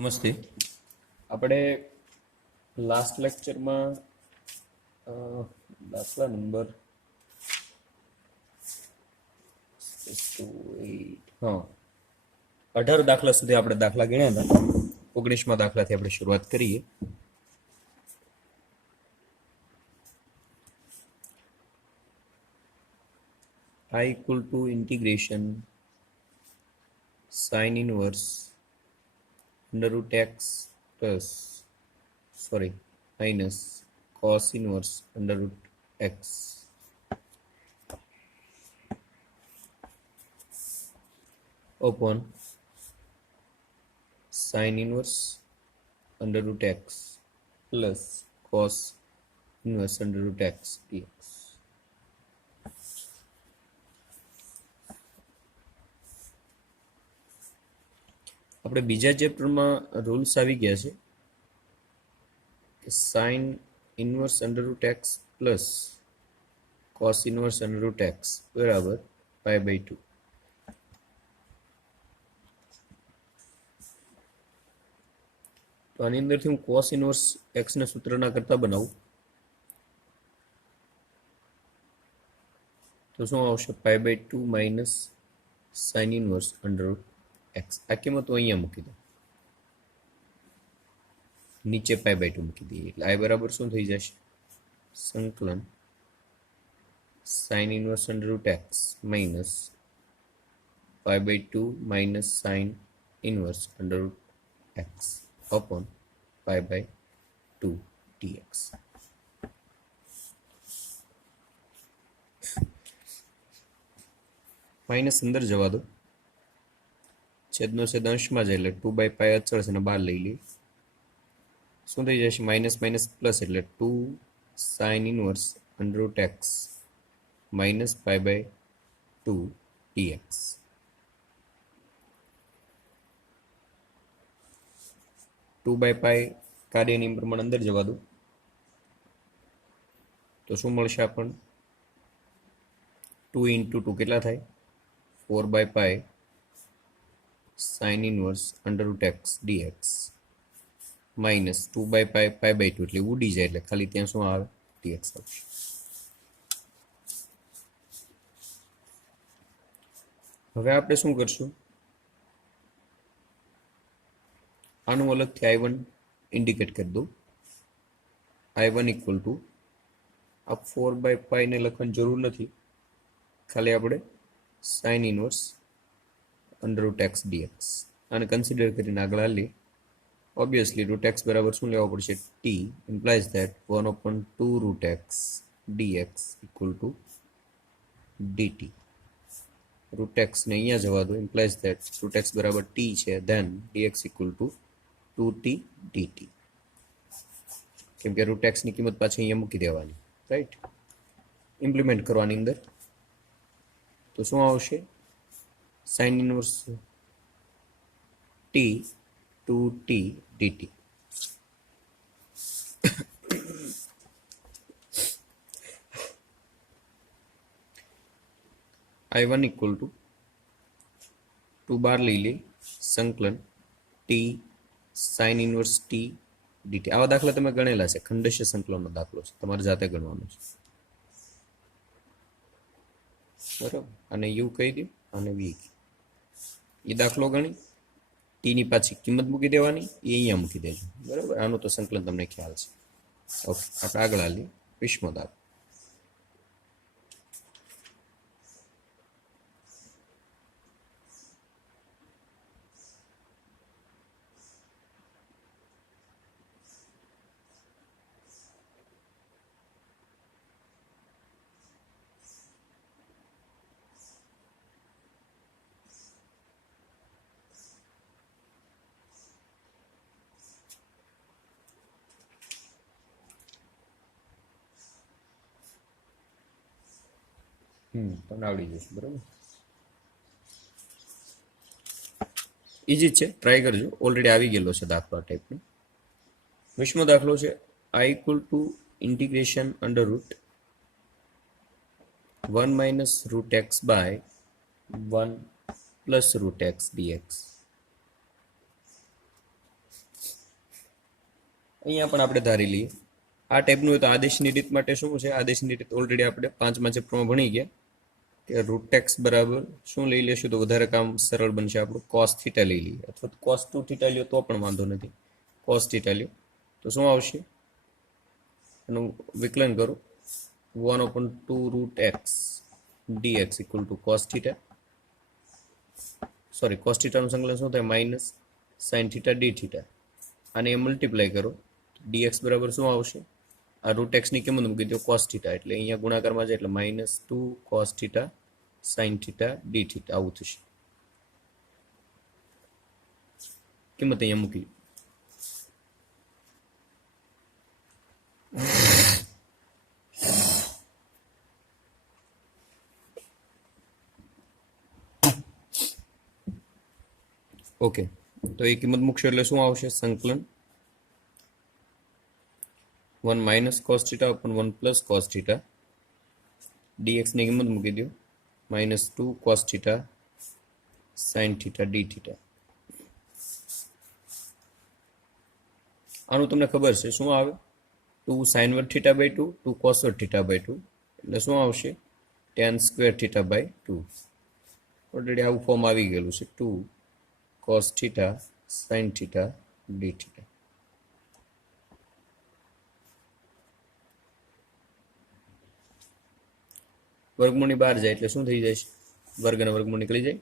નમસ્તે. આપણે લાસ્ટ લેક્ચરમાં દાખલા નંબર 18 દાખલા સુધી આપણે દાખલા ગણ્યા હતા. 19મા દાખલાથી આપણે શરૂઆત કરીએ. I equal to integration sin inverse under root x plus minus cos inverse under root x upon sin inverse under root x plus cos inverse under root x dx. આપણે બીજા ચેપ્ટરમાં રૂલ્સ આવી ગયા છે કે sign inverse under root x plus cos inverse under root x બરાબર π/2. તો આની અંદરથી હું કોસ ઇનવર્સ એક્સને સૂત્રના કરતા બનાવું તો શું આવશે π/2 minus sine inverse under root x. આ કિંમતો અહીંયા મૂકી દો, નીચે π/2 મૂકી દઈએ એટલે આ બરાબર શું થઈ જશે સંકલન sine inverse under root x minus π/2 minus sine inverse under root x upon π/2 dx. Minus અંદર જવા દો, છેદનો છેદ અંશમાં જાય એટલે 2/π અચળ છે ને બહાર લઈ લઈએ. શું થઈ જશે માઇનસ માઇનસ પ્લસ એટલે 2 sine inverse under root x minus π/2 dx. Two by pi કાર્યની પ્રમાણ અંદર જવા દો તો શું મળશે આપણને 2 × 2 કેટલા થાય 4/π sin inverse under root x dx minus 2/π π/2 એટલે ઉડી જાય એટલે ખાલી ત્યાં શું આવે dx આવશે. હવે આપણે શું કરશું, આનું અલગથી I1 ઇન્ડિકેટ કરી દો. I1 ઇક્વલ ટુ આ 4/π ને લખવાની જરૂર નથી, ખાલી આપણે sin inverse under root x dx આને કન્સિડર કરીને આગળ હાલી. ઓબ્વિયસલી રૂટ એક્સ બરાબર શું લેવા પડશે t implies that 1/2 root x dx equal to dt. Root x ને અહીંયા જવા દો, implies that રૂટ એક્સ બરાબર t છે, then dx equal to 2t dt. કેમ કે રૂટ એક્સ ની કિંમત પાછી અહીંયા મૂકી દેવાની, રાઈટ, ઇમ્પ્લિમેન્ટ કરવાની અંદર. તો શું આવશે sin inverse t 2t dt. I1 equal to 2 બાર લઈ લે સંકલન t sin inverse t dt. આવા દાખલા તમે ગણેલા છે, ખંડેશ સંકલનનો દાખલો છે, તમારે જાતે ગણવાનો છે, બરાબર. અને u કહી દો અને v, એ દાખલો ગણી ટી ની પાછી કિંમત મૂકી દેવાની, એ અહીંયા મૂકી દેજો, બરાબર. આનું તો સંકલન તમને ખ્યાલ છે. ઓકે, આપણે આગળ હાલીએ 20મો દાખલો. તમને આવડી જશે, બરાબર. ઇઝી છે, ટ્રાય કરજો. ઓલરેડી આવી ગયેલો છે દાખલો આ ટાઈપનો. 20મો દાખલો છે I equal to integration under root 1 minus root x by 1 plus root x dx. અહીંયા પણ આપણે ધારી લઈએ આ ટાઈપનું હોય તો આદેશની રીત માટે શું છે? આદેશની રીત ઓલરેડી આપણે 5મા ચેપ્ટરમાં ભણી ગયા કે રૂટ એક્સ બરાબર શું લઈ લેશું તો વધારે કામ સરળ બનશે આપણું કોસ થીટા લઈ લઈએ અથવા કોસ 2 થીટા લ્યો તો પણ વાંધો નથી કોસ થીટા લ્યો તો શું આવશે એનું વિકલન કરો 1/2 root x dx equal to cos theta sorry cos થીટાનું સંકલન શું થાય minus sine theta d theta આને મલ્ટીપ્લાય કરો dx બરાબર શું આવશે આ રૂટ એક્સ ની કિંમત મૂકી દો કોસ થીટા એટલે અહીંયા ગુણાકારમાં જાય એટલે -2 cos theta sine theta d theta આવું થશે કિંમત અહીંયા મૂકી ઓકે તો એ કિંમત મૂકશો એટલે શું આવશે સંકલન 1 minus cos theta upon 1 plus cos theta dx ની કિંમત મૂકી દો -2 cos theta sine theta d theta આનું તમને ખબર છે શું આવે 2 sin વર્ગ થીટા બાય 2 2 cos વર્ગ થીટા બાય 2 એટલે શું આવશે tan square theta by 2 already આવું ફોર્મ આવી ગયેલું છે 2 cos theta sin theta d theta વર્ગમૂળની બહાર જાય એટલે શું થઈ જાય છે વર્ગ અને વર્ગમૂળ નીકળી જાય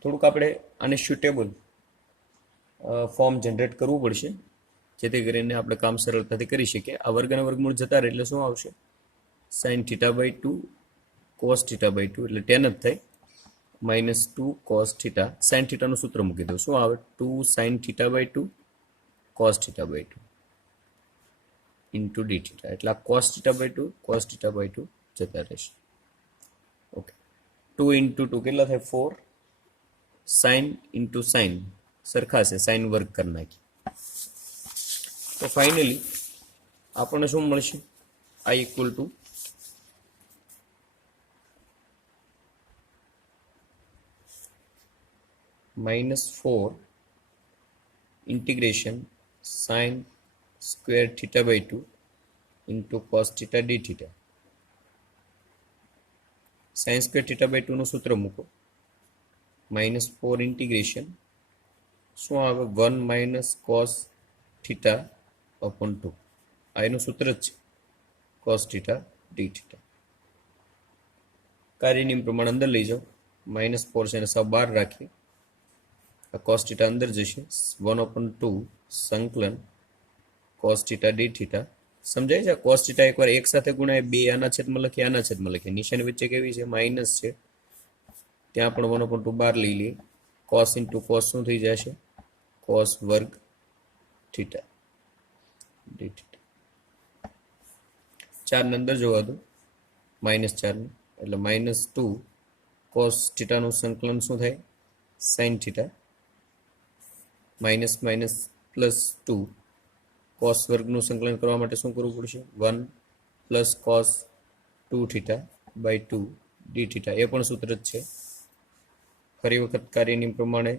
થોડુંક આપણે આને સુટેબલ ફોર્મ જનરેટ કરવું પડશે જેથી કરીને આપણે કામ સરળતાથી કરી શકીએ આ વર્ગ અને વર્ગમૂળ જતા રહે એટલે શું આવશે sin theta by 2 cos theta by 2 એટલે tan જ થાય -2 cos થીટા sin થીટાનું સૂત્ર મૂકી દો શું આવે 2 sin theta by 2 cos theta by 2 into d theta એટલે આ cos theta by 2 cos theta by 2 જતા રહેશે ઓકે 2 into 2 કેટલા થાય 4 sin into sin સરખા છે sin વર્ગ કરી નાખી તો ફાઇનલી આપણને શું મળશે i equal to -4 integration sin square theta by 2 into cos theta d theta sin square theta by 2 નું સૂત્ર મૂકો -4 integration શું આવે 1 minus cos theta upon 2 આ એનું સૂત્ર જ છે cos theta d theta કાર્યનિયમ પ્રમાણે અંદર લઈ જાઓ -4 છે એને સાવ બહાર રાખીએ આ cos theta અંદર જશે 1/2 સંકલન cos theta d theta સમજાય છે cos theta એકવાર એક સાથે ગુણાય બે આના છેદમાં લખીએ આના છેદમાં લખીએ નિશાની વચ્ચે કેવી છે માઈનસ છે ત્યાં પણ 1/2 બહાર લઈ લઈએ cos into cos શું થઈ જશે cos વર્ગ theta d theta 4 ને અંદર જોવા દો -4 ને એટલે -2 cos theta નું સંકલન શું થાય sin theta minus minus +2 cos વર્ગનું સંકલન કરવા માટે શું કરવું પડશે 1 plus cos 2 theta by 2 d theta એ પણ સૂત્ર જ છે ફરી વખત કાર્યની પ્રમાણે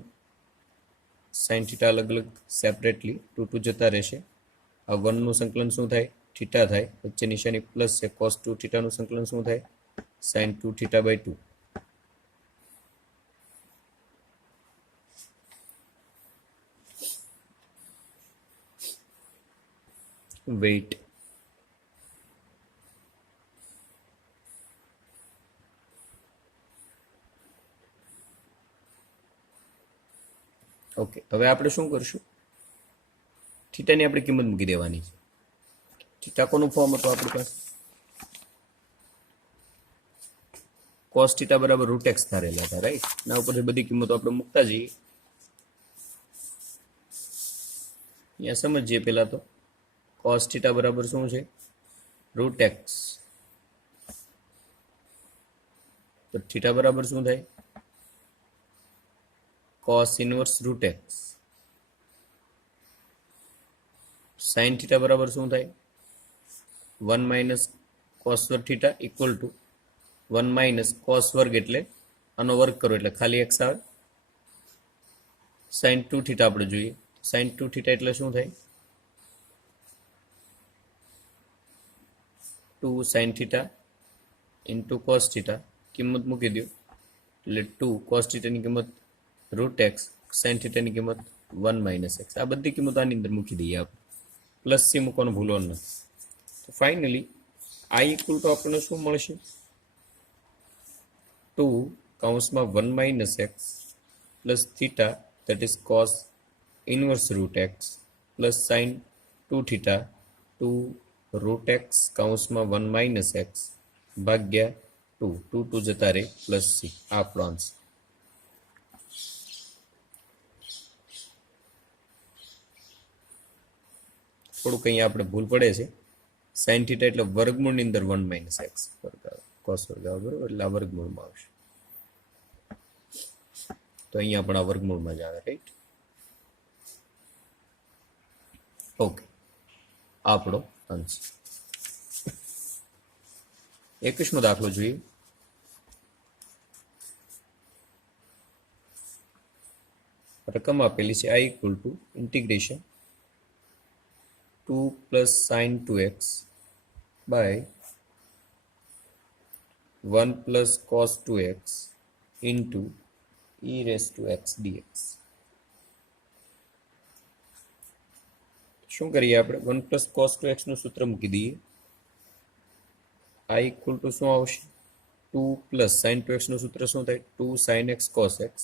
sin થીટા અલગ અલગ સેપરેટલી 2 2 જતા રહેશે આ 1 નું સંકલન શું થાય થીટા થાય વચ્ચે નિશાની પ્લસ છે cos 2 થીટાનું સંકલન શું થાય sin 2 theta by 2 weight okay હવે આપણે શું કરશું થીટાની આપણે કિંમત મૂકી દેવાની છે થીટા કોનું ફોર્મ હતું આપણી પાસે cos થીટા બરાબર √x ધારેલા હતા રાઈટ ના ઉપરથી બધી કિંમતો આપણે મૂકતા જઈએ અહીંયા સમજીએ પહેલા તો cos થીટા બરાબર શું છે √x તો થીટા બરાબર શું થાય cos inverse √x sin theta બરાબર શું થાય 1 માઇનસ cos વર્ગ theta equal to 1 minus cos વર્ગ એટલે આનો વર્ગ કરો એટલે ખાલી x આવે સાઇન 2 થીટા આપણે જોઈએ. સાઇન 2 થીટા એટલે શું થાય? 2 sine theta into cos theta, કિંમત મૂકી દો એટલે 2 કોસ થીટાની કિંમત રૂટ એક્સ, સાઇન થીટાની કિંમત 1 માઇનસ એક્સ. આ બધી કિંમત આની અંદર મૂકી દઈએ આપણે. પ્લસ સી મૂકવાનું ભૂલવાનું નથી. તો ફાઇનલી આઈ ઇક્વલ ટુ આપણને શું મળશે? 2 કૌંસમાં 1 minus x plus theta that is cos inverse root x plus sin 2 theta 2 root x કૌંસમાં 1 minus x ભાગ્યા 2 2 જતા રહે પ્લસ c. આ આપણો આન્સર. થોડુંક અહીંયા આપણે ભૂલ પડે છે. સાઇન થીટા એટલે વર્ગમૂળની અંદર 1 માઇનસ એક્સ વર્ગ આવે, કોસ વર્ગ આવે, બરોબર? એટલે આ વર્ગમૂળમાં આવશે. તો અહીંયા પણ આ વર્ગમૂળમાં જ આવે, રાઈટ? ઓકે, આપણો આન્સર. 21મો દાખલો જોઈએ. રકમ આપેલી છે i equal to integration 2 plus sine 2x by 1 plus cos 2x into e raised to x dx. શું કરીએ આપણે? 1 પ્લસ કોસ 2x નું સૂત્ર મૂકી દઈએ. i ઇક્વલ ટુ શું આવશે? 2 પ્લસ સાઇન 2x નું સૂત્ર શું થાય? 2 સાઇન x કોસ x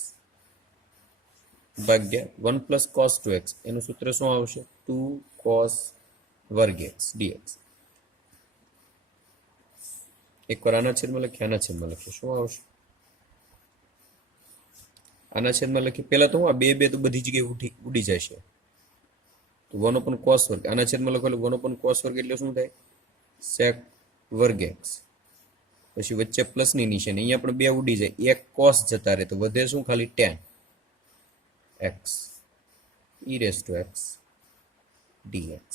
ભાગ્યા 1 પ્લસ કોસ 2x એનું સૂત્ર શું આવશે? 2 કોસ વર્ગ x dx. એકવાર આના છેદમાં લખીએ, આના છેદમાં લખીએ, શું આવશે? આના છેદમાં લખી પહેલા તો હું આ બે તો બધી જગ્યાએ ઉડી જશે. તો 1 upon cos વર્ગ, આના છેદમાં લખો એટલે 1 upon cos વર્ગ એટલે શું થાય? sec વર્ગ x. પછી વચ્ચે પ્લસની નિશાની, અહીંયા પણ બે ઉડી જાય, એક cos જતા રહે તો વધે શું? ખાલી tan x e raised to x dx.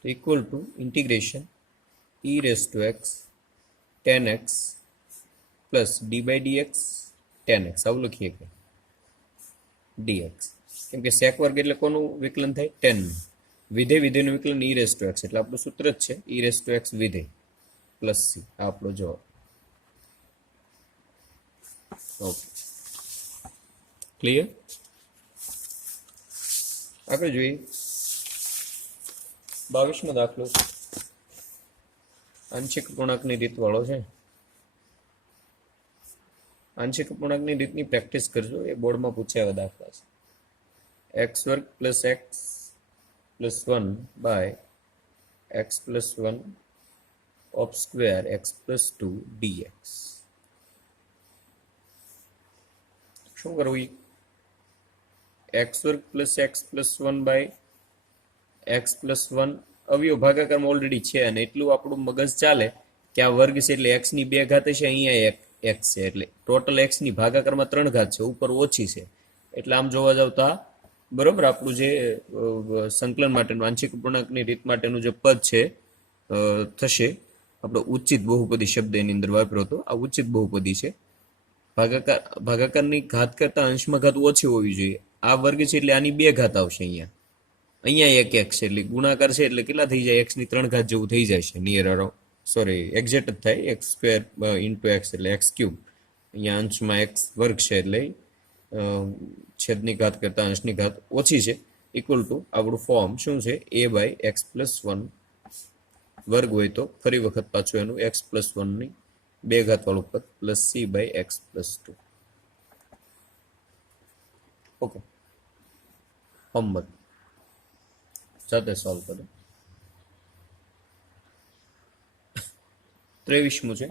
તો equal to integration e raised to x tan x plus d by dx tan x. આવું લખીએ કે dx, કેમ કે sec વર્ગ એટલે કોનું વિકલન થાય? tan. વિધેયનું વિકલન e raised to x એટલે આપણું સૂત્ર જ છે e raised to x વિધેય પ્લસ c. આ આપણો જવાબ. Okay, clear? આગળ જોઈએ 22મો દાખલો. આંશિક પૂર્ણાંકની રીત વાળો છે. આંશિક પૂર્ણાંકની રીતની પ્રેક્ટિસ કરજો, એ બોર્ડમાં પૂછાયેલા દાખલા છે. x વર્ગ plus x plus 1 by x plus 1 of square x plus 2 dx. શું કરવું? એક્સ વર્ગ plus x plus 1 by x plus 1 અવયવ ભાગાકારમાં ઓલરેડી છે અને એટલું આપણું મગજ ચાલે કે આ વર્ગ છે એટલે x ની 2 ઘાત હશે, અહીંયા x છે એટલે ટોટલ x ની ભાગાકારમાં 3 ઘાત છે, ઉપર ઓછી છે. એટલે આમ જોવા જાવ તો બરોબર આપણું જે સંકલન માટેનું આંશિક પૂર્ણાંકની રીત માટેનું જે પદ છે થશે આપણો ઉચિત બહુપદી શબ્દ એની અંદર વાપર્યો હતો. આ ઉચિત બહુપદી છે. ભાગાકારની ઘાત કરતા અંશમાં ઘાત ઓછી હોવી જોઈએ. આ વર્ગ છે એટલે આની 2 ઘાત આવશે, અહીંયા એક x છે એટલે ગુણાકાર છે એટલે કેટલા થઈ જાય? x ની 3 ઘાત જેવું થઈ જાય છે. નિયર અરાઉન્ડ, સોરી એક્ઝેક્ટ જ થાય. x સ્ક્વેર ઇન્ટુ x એટલે x ક્યુબ. અહીંયા અંશમાં x વર્ગ છે એટલે છેદની ઘાત કરતા અંશની ઘાત ઓછી છે. ઇક્વલ ટુ આપણું ફોર્મ શું છે? a બાય એક્સ પ્લસ 1 વર્ગ હોય તો ફરી વખત પાછું એનું x પ્લસ 1 ની 2 ઘાત વાળું પદ plus c by x plus 2. Okay, homework સાથે સોલ્વ કરો. 23મું છે.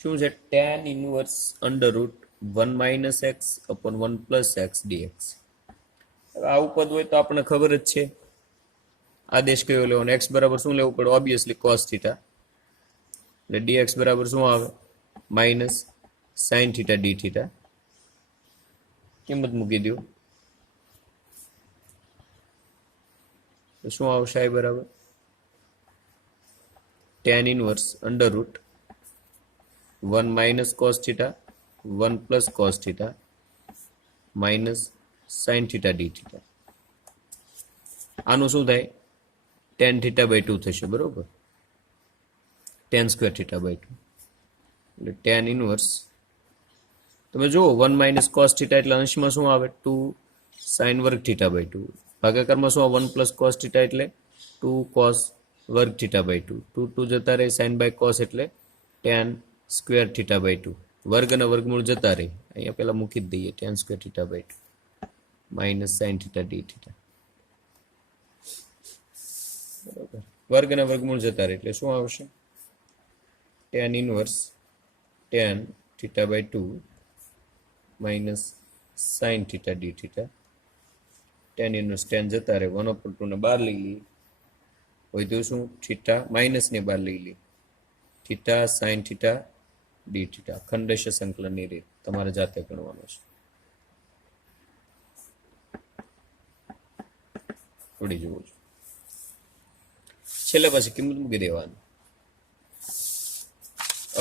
શું છે? tan inverse under root 1 minus x upon 1 plus x dx. આવું પદ હોય તો આપણને ખબર જ છે આદેશ કયો લેવાનો? એક્સ બરાબર શું લેવું પડે? Obviously cos theta. એટલે ડીએક્સ બરાબર શું આવે? Minus sine theta d theta. કિંમત મૂકી દો તો શું આવશે? i બરાબર tan inverse under root 1 minus cos theta 1 plus cos theta minus sin theta d theta. આનું શું થાય? tan theta by 2 થશે, બરોબર? tan square theta by 2 એટલે tan inverse તમે જુઓ 1 minus cos theta એટલે અંશમાં શું આવે? 2 sin વર્ગ theta by 2 ભાગાકારમાં શું આવે? 1 plus cos theta એટલે 2 cos વર્ગ theta by 2 2 2 જતા રહે, sin by cos એટલે tan square theta by 2 વર્ગ અને વર્ગમૂળ જતા રહે, અહીંયા પહેલા મૂકી જ દઈએ tan square theta by 2 minus sin theta d theta, બરાબર? વર્ગ અને વર્ગમૂળ જતા રહે એટલે શું આવશે? tan inverse tan theta by 2 minus sin theta d theta. tan inverse tan જતા રહે, 1/2 ને બહાર લઈ લઈએ, વધ્યું શું? થીટા માઇનસ ને બહાર લઈ લઈએ, theta sin theta d theta. ખંડેશ સંકલનની રીત તમારે જાતે ગણવાનું છે. થોડી જોવું છું. છેલ્લે પછી કિંમત મૂકી દેવાની.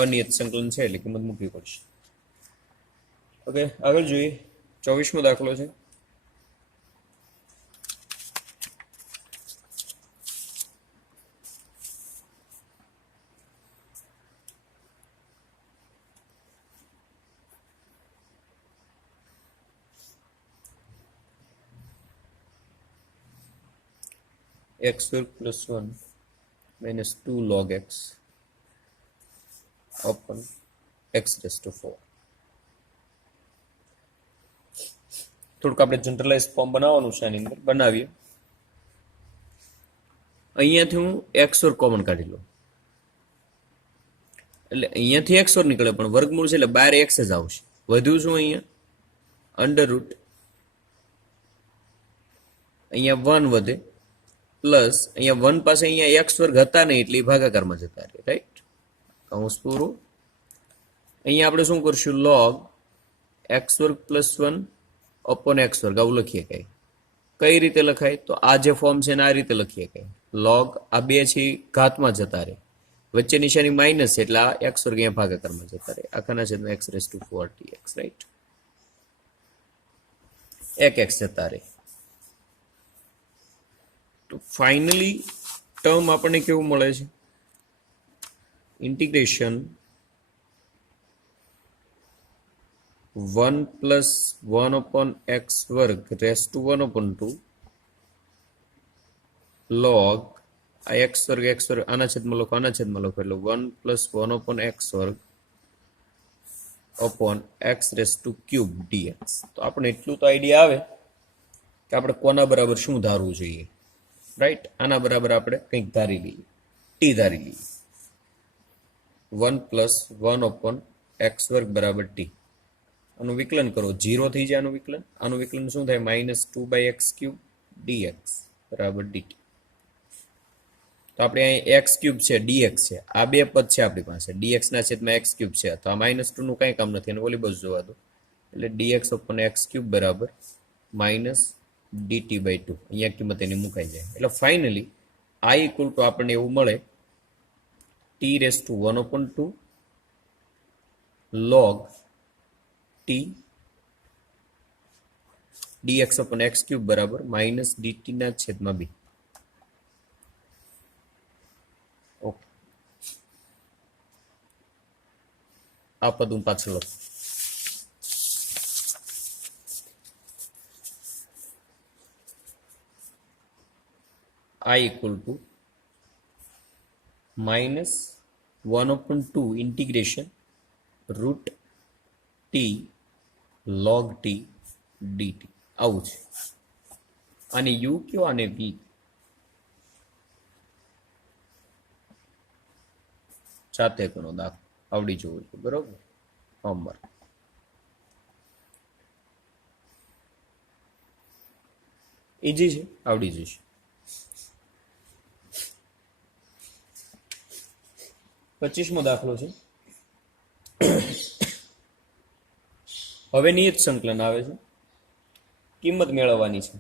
અનિયત સંકલન છે એટલે કિંમત મૂકવી પડશે. ઓકે, આગળ જોઈએ. 24મો દાખલો છે. x square plus 1 minus 2 log x upon x raised to 4. થોડુંક આપણે જનરલાઇઝ ફોર્મ બનાવવાનું છે, આની અંદર બનાવીએ. અહીંયાથી હું x કોમન કાઢી લઉં એટલે અહીંયાથી x નીકળે, પણ વર્ગમૂળ છે એટલે બહાર x જ આવશે. વધ્યું શું? અહીંયા અંડર રૂટ, અહીંયા 1 વધે, પ્લસ અહીંયા 1 પાસે અહીંયા x વર્ગ હતા નહીં એટલે ભાગાકારમાં જતા રહે, રાઈટ? કૌંસ પૂરું. અહીંયા આપણે શું કરશું? log x વર્ગ પ્લસ 1 અપોન x વર્ગ આવું લખીએ. કઈ રીતે લખાય? તો આ જે ફોર્મ છે ને આ રીતે લખીએ. log આ બે છે ઘાતમાં જતા રહે, વચ્ચે નિશાની માઇનસ છે એટલે આ x વર્ગ અહીંયા ભાગાકારમાં જતા રહે, આખાના છેદમાં x raised to 4 dx, right? એક x જતા રહે. તો ફાઇનલી ટર્મ આપણને કેવું મળે છે? ઇન્ટિગ્રેશન 1 plus 1 upon x વર્ગ raised to 1/2 log આ x વર્ગ આના છેદમાં લખો એટલે 1 plus 1 upon x વર્ગ upon x raised to cube dx. તો આપણે એટલું તો આઈડિયા આવે કે આપણે કોના બરાબર શું ધારવું જોઈએ, રાઈટ? આના બરાબર આપણે કંઈક ધારી લઈએ, t ધારી લઈએ. 1 plus 1 upon x વર્ગ બરાબર t. આનું વિકલન કરો, 0 થઈ જાય આનું વિકલન શું થાય? -2/x³ dx બરાબર dt. તો આપણે અહીં x³ છે, dx છે, આ બે પદ છે આપણી પાસે, dx ના છેદમાં x³ છે, તો આ -2 નું કંઈ કામ નથી, અને ઓલી બાજુ જોવા દો એટલે dx upon x³ બરાબર -dt/2. અહીંયા કિંમત એની મુકાઈ જાય એટલે ફાઇનલી i ઇક્વલ ટુ આપણને એવું મળે t raised to 1/2 log t dx upon x³ બરાબર -dt ના છેદમાં b. ઓકે, આ પદ હું પાછળ લખું. I equal to -1/2 integration root t log t dt. આવું છે. આને u કયો, આને v. જાતે ગણો, દાખલો આવડી જવું છે, બરોબર? હોમવર્ક. ઈઝી છે, આવડી જશે. પચીસમો દાખલો છે. હવે નિયત સંકલન આવે છે, કિંમત મેળવવાની છે.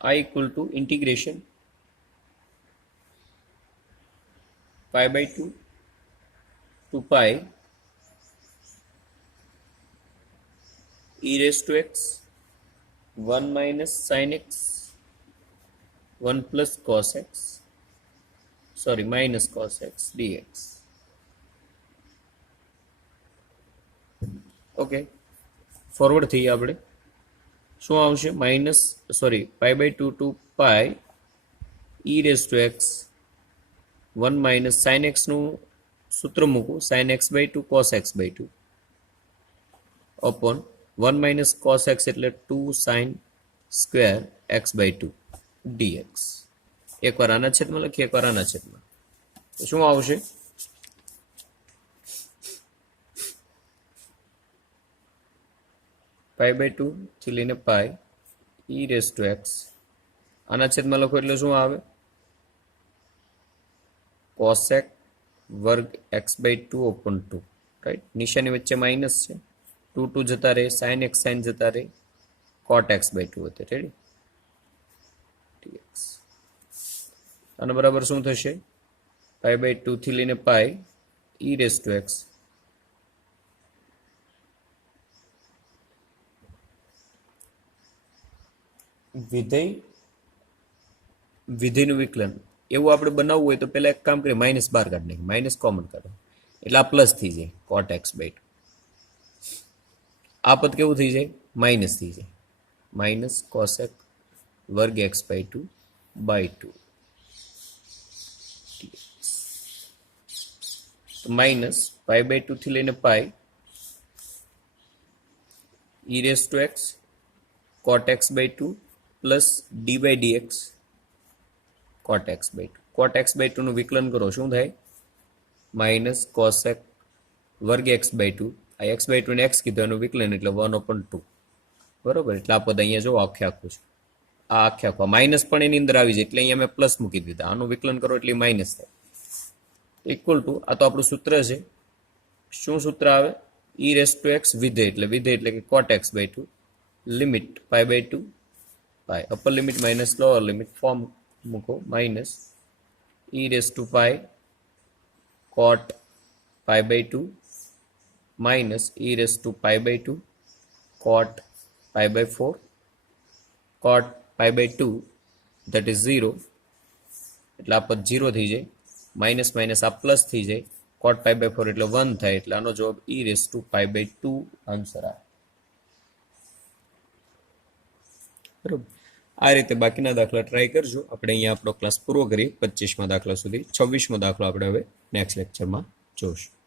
I equal to integration pi by 2 to pi e raised to x 1 minus sin x 1 plus cos x minus cos x dx. Okay, forward થઈએ આપણે. શું આવશે? Pi by 2 two pi e raise to x 1 minus sine એક્સનું સૂત્ર મૂકું, sine x by 2 cos x by 2 upon 1 minus cos x એટલે 2 sine square x by 2 d x. એકવાર આના છેદમાં લખીએ, એકવાર આના છેદમાં. તો શું આવશે? પાઈ બાય 2 થી લઈને pi e raise to x આના છેદમાં લખો એટલે શું આવે? કોસેક વર્ગ એક્સ બાય 2 અપોન 2, રાઈટ. નિશાની વચ્ચે માઇનસ છે, 2 જતા રહે, સાઇન એક્સ સાઇન જતા રહે, કોટ એક્સ બાય 2 વધે. રેડી? dx. આના બરાબર શું થશે? પાઈ બાય 2 થી લઈને pi e raise to x વિધેયનું વિકલન એવું આપણે બનાવવું હોય તો પહેલા એક કામ કરીએ, માઇનસ બહાર કાઢી નાખીએ, માઇનસ કોમન કાઢો એટલે આ પ્લસ થઈ જાય કોટ એક્સ બાય 2. આ પદ કેવું થઈ જાય? માઇનસ થઈ જાય, માઇનસ કોસેક વર્ગ x by 2 by 2 minus pi by 2 થી લઈને pi e raise to x cot x by 2 plus d by dx cot x by 2. Cot x by 2 નું વિકલન કરો, શું થાય? માઇનસ કોસેક વર્ગ એક્સ બાય 2, આ એક્સ બાય 2 ને એક્સ કીધું, એનું વિકલન એટલે 1/2. બરોબર? એટલે આ પદ અહીંયા જો આખે આખું છે, આ આખે આખું માઇનસ પણ એની અંદર આવી જાય એટલે અહીંયા મેં પ્લસ મૂકી દીધા. આનું વિકલન કરો એટલે માઇનસ થાય. ઇક્વલ ટુ, આ તો આપણું સૂત્ર છે. શું સૂત્ર આવે? e રેઝ ટુ x વિધેય એટલે કે cot x by 2 limit pi by 2 pi upper limit minus lower limit form મૂકો, minus e raise to pi cot pi by 2 minus e raise to pi by 2 cot pi by 4 cot pi by 2 that is 0 એટલે આ પદ 0 થઈ જાય, minus minus આ plus થઈ જાય, કોટ pi by 4 એટલે 1 થાય, એટલે આનો જવાબ e raise to pi by 2 answer આવે. બરોબર? આ રીતે બાકીના દાખલા ટ્રાય કરજો. આપણે અહીંયા આપણો ક્લાસ પૂરો કરીએ 25મા દાખલા સુધી. 26મો દાખલો આપણે હવે નેક્સ્ટ લેક્ચરમાં જોઈશું.